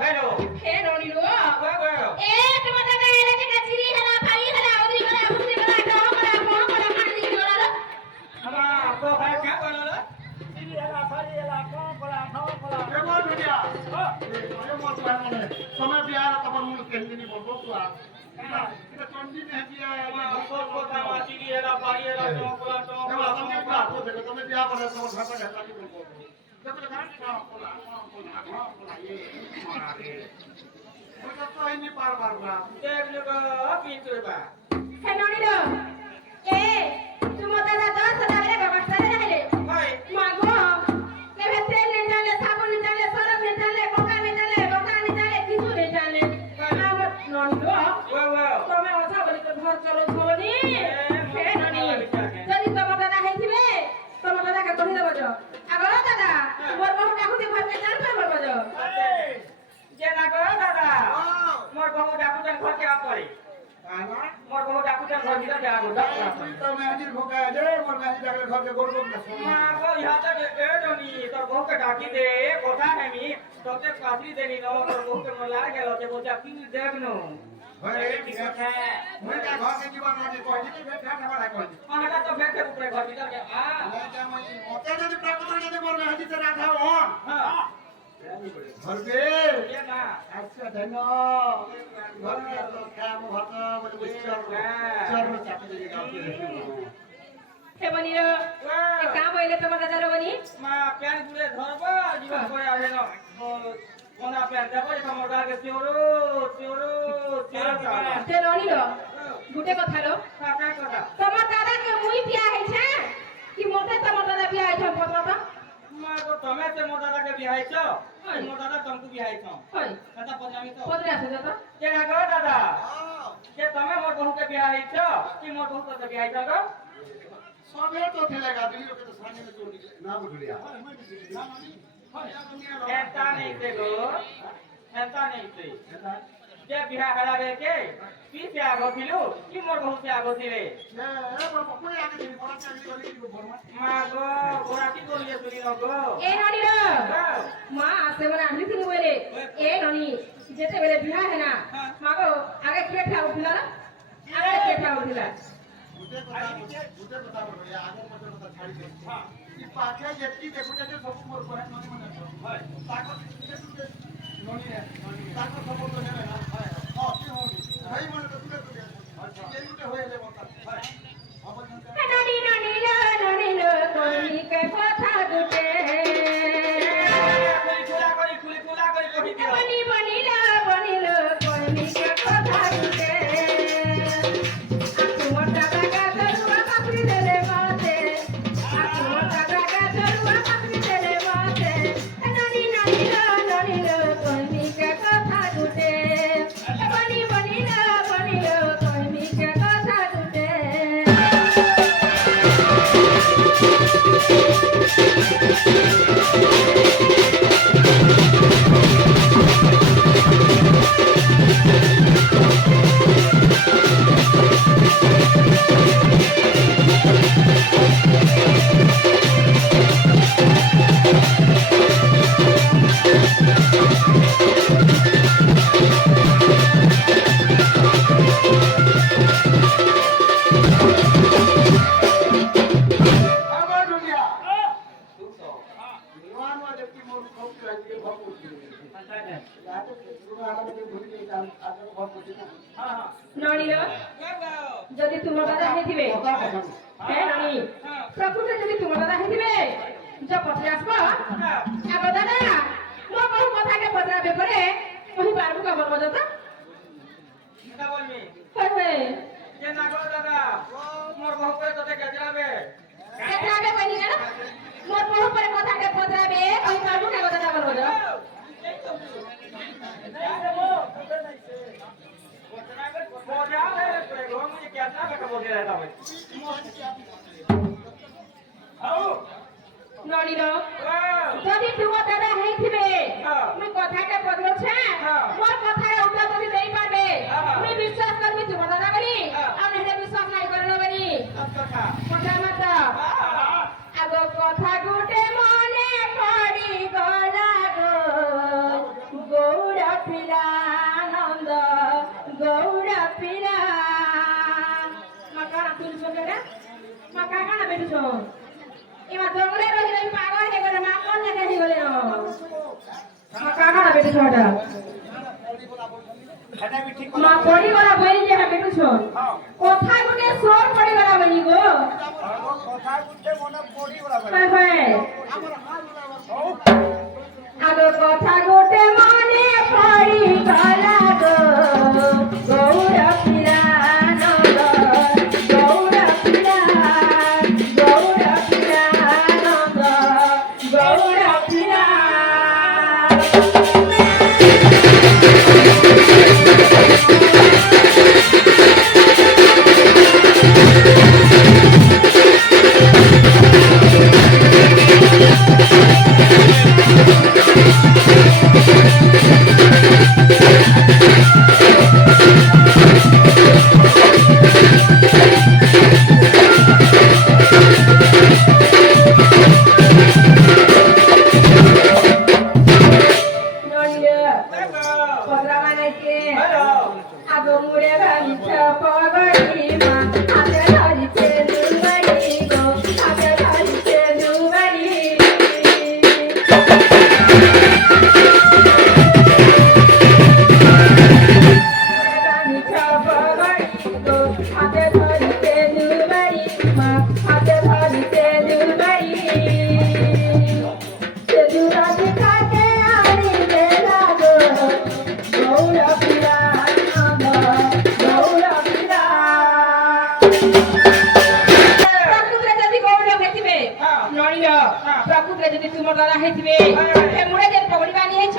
hello हे नोनिलो वाह ए तुम्हारा दादा एले के कचरी हला फाई हला उधरी हला उधरी हला कौन खाने दी होला हमा को भाई क्या बोलो लो सीरी हला फारी हला कौन पड़ा ए मोर दुनिया ए मोर पाने समय बिहार तबर मुल केंदिनी बोलबो कुआ এটা চন্ডি নে দিয়া को थामा सीरी हेला पारी हेला चौकला তুমি পুরা তো দেখো তুমি বিয়া করে তোমার ভাষা হেতা কি বলবো দেখো না কোলা এ মারে ওটা তো হইনি পারবার না देख लो की तो बा हे नोनिलो ए तुम्हारा दादा सदा मेरे बाबा सदा रहले भाई मागो के तेल नहीं डाले साबुन नहीं डाले सरफ नहीं डाले बोका नहीं डाले किछु नहीं डाले हम नोनिलो वाह तमे अथा बोली तो घर चलो छोनी हे ननी যদি তোমার দাদা হইতিবে তোমার দাদা কে কहि দেবো আগো দাদা মোর বহু ডাকুতি ঘর কে জান পারবো বজো जे ना को दादा मोर बहु डाकू जन घर के आ पड़े কানা मोर बहु डाकू जन घर भीतर जा गो डाकू তো মেহাজির ভোকা দে মোর মেহাজি ডাকলে ঘরকে গোল গোল না मां को यहाँ तक ए जोनी तो बहु के डाकी दे कोठा है मी तो ते पात्री देनी नो तो बहु के मोला गेलो ते बोजा की देख नो হয় ठीक है মই কা ঘরকে জীবন রাজি কই দিতে বেঠা ঠাবা রাখো हमारा तो बैठे ऊपर घर भीतर के आ मैं क्या मैं ओते যদি প্রাকৃত যদি মোর মেহাজি তে রাখা হন हां ঘরকে ये ना আচ্ছা ধন্য ঘরকে তো খাম ভাত বলে বিচার চার চাকরি গাঁতে हे बनिरो ए का बोले তোমার দাদা রবনি मां प्यान गुले धरबो जीवन करे आले न कोना प्यान देखो जे हमर गाके चोरो তে ননিলো গুটে কথা লো का কথা তোমার দাদা কে মুই বিয়া হইছে কি মোতে তোমার দাদা বিয়া হইছে পতবা मां को तमे से मोर दादा के बियाह छ मोर दादा तुमको बियाह छ হই कता पजामी तो পদরে আছে দাদা के ना गो दादा के तमे मोर बहू के बियाह छ कि मोर बहू के बियाह छ गो সবে তো থেলেগা দিলি লোকে তো সামনে में चोरी ना बुझलिया ऐसा नहीं थे गो ऐसा नहीं थे के बियाह हलावे के की से आगो थिलु कि मोर बहू से आगो थिले ए बाबा कोई आगे नहीं पड़ा चाकरी करी की बरमा मां गो गोरा की बोलिए सुनी लो गो এ ননিলো মা আসে মানে আমি তিনি বলে এ ননি যেতে বেলে বিয়া है ना মাগো আগে কে খাও দিলা না আগে কে খাও দিলা गुटे बता बोलो या आगे मत बता छाड़ी दे हां ई पाखे जेती देखुटे जे सब मोर बहन ननी मने हाय ताको ननी है ताको सब तो ने ना हाय हां की होनी भाई मन तो तुले तो अच्छा ये गुटे होइले बता हाय अब जनता ননি ননিলো কোনি কে কথা গুটে खुली खुला करी कही दियो বনিলো কোনি কে কথা গুটে তোমার দাদা কা দরুয়া পাখরি দেলে মাতে তোমার দাদা কা দরুয়া পাখরি দেলে মাতে ননিলো কোনি কে কথা গুটে বনিলো কোনি কে কথা গুটে আমার দুনিয়া तू तो नुआ नुआ जेती मोर खूब चाहिए बहुत कुछ अच्छा है याते सुना आला में भूल गई काम आगे बहुत कुछ ना हां हां ননিলো যদি তোমার দাদা হইতিবে কথা কথা হে ননি প্রকৃত যদি তোমার দাদা হইতিবে যে পথে আসবো আগে দাদা মোর বহু কথাকে বদলাবে করে কহি পারবো কা বলবো দাদা क्या बोलमी হয় হয় के ना गो दादा मोर बहू पे तो गजराबे কেতরাবে কইনি না মোর বহু করে কথাকে বদলাবে কহি পারবো কা দাদা বলবো দাদা ননিলো যদি তোমার দাদা হইতিবে তুমি কথাকে বদলছে মোর কথার উত্তর যদি দেই পারবে তুমি বিশ্বাস করবি তোমার দাদা বলি আর হেলে বিশ্বাস নাই করলো বলি কথা মত আগ কথা গুটে মনে পড়ি গলা গো গৌড় ପିଲା ମାକାଣା ପିଲୁଛ କେଡେ ମାକାଣା ପିଲୁଛ ଏମା ଜଙ୍ଗଲେ ରହି ରହି ପାଗଳ ହେଇଗଲେ ମା କଣ ଜାଗା ହେଇଗଲେ ମାକାଣା ପିଲୁଛ ଏଟା ହେଟା ବି ଠିକ ମା ପଡ଼ିଗଲା ବହି ଯେ ପିଲୁଛ କଥା ଗୋଟେ ସୋର ପଡ଼ିଗଲା ବହି ଗো କଥା ଗୁଟେ ମନେ ପଡିଗଲା ହାय ହାୟ ହଉ আগ কথা গোটে মনে পড়ি গলা গো গৌর পিরানন্দ গৌর পিরানন্দ গৌর প্রকৃতিরে যদি তুমর দ্বারা হইতিবে হে মুড়ে যে পগড়ি বানি হেছ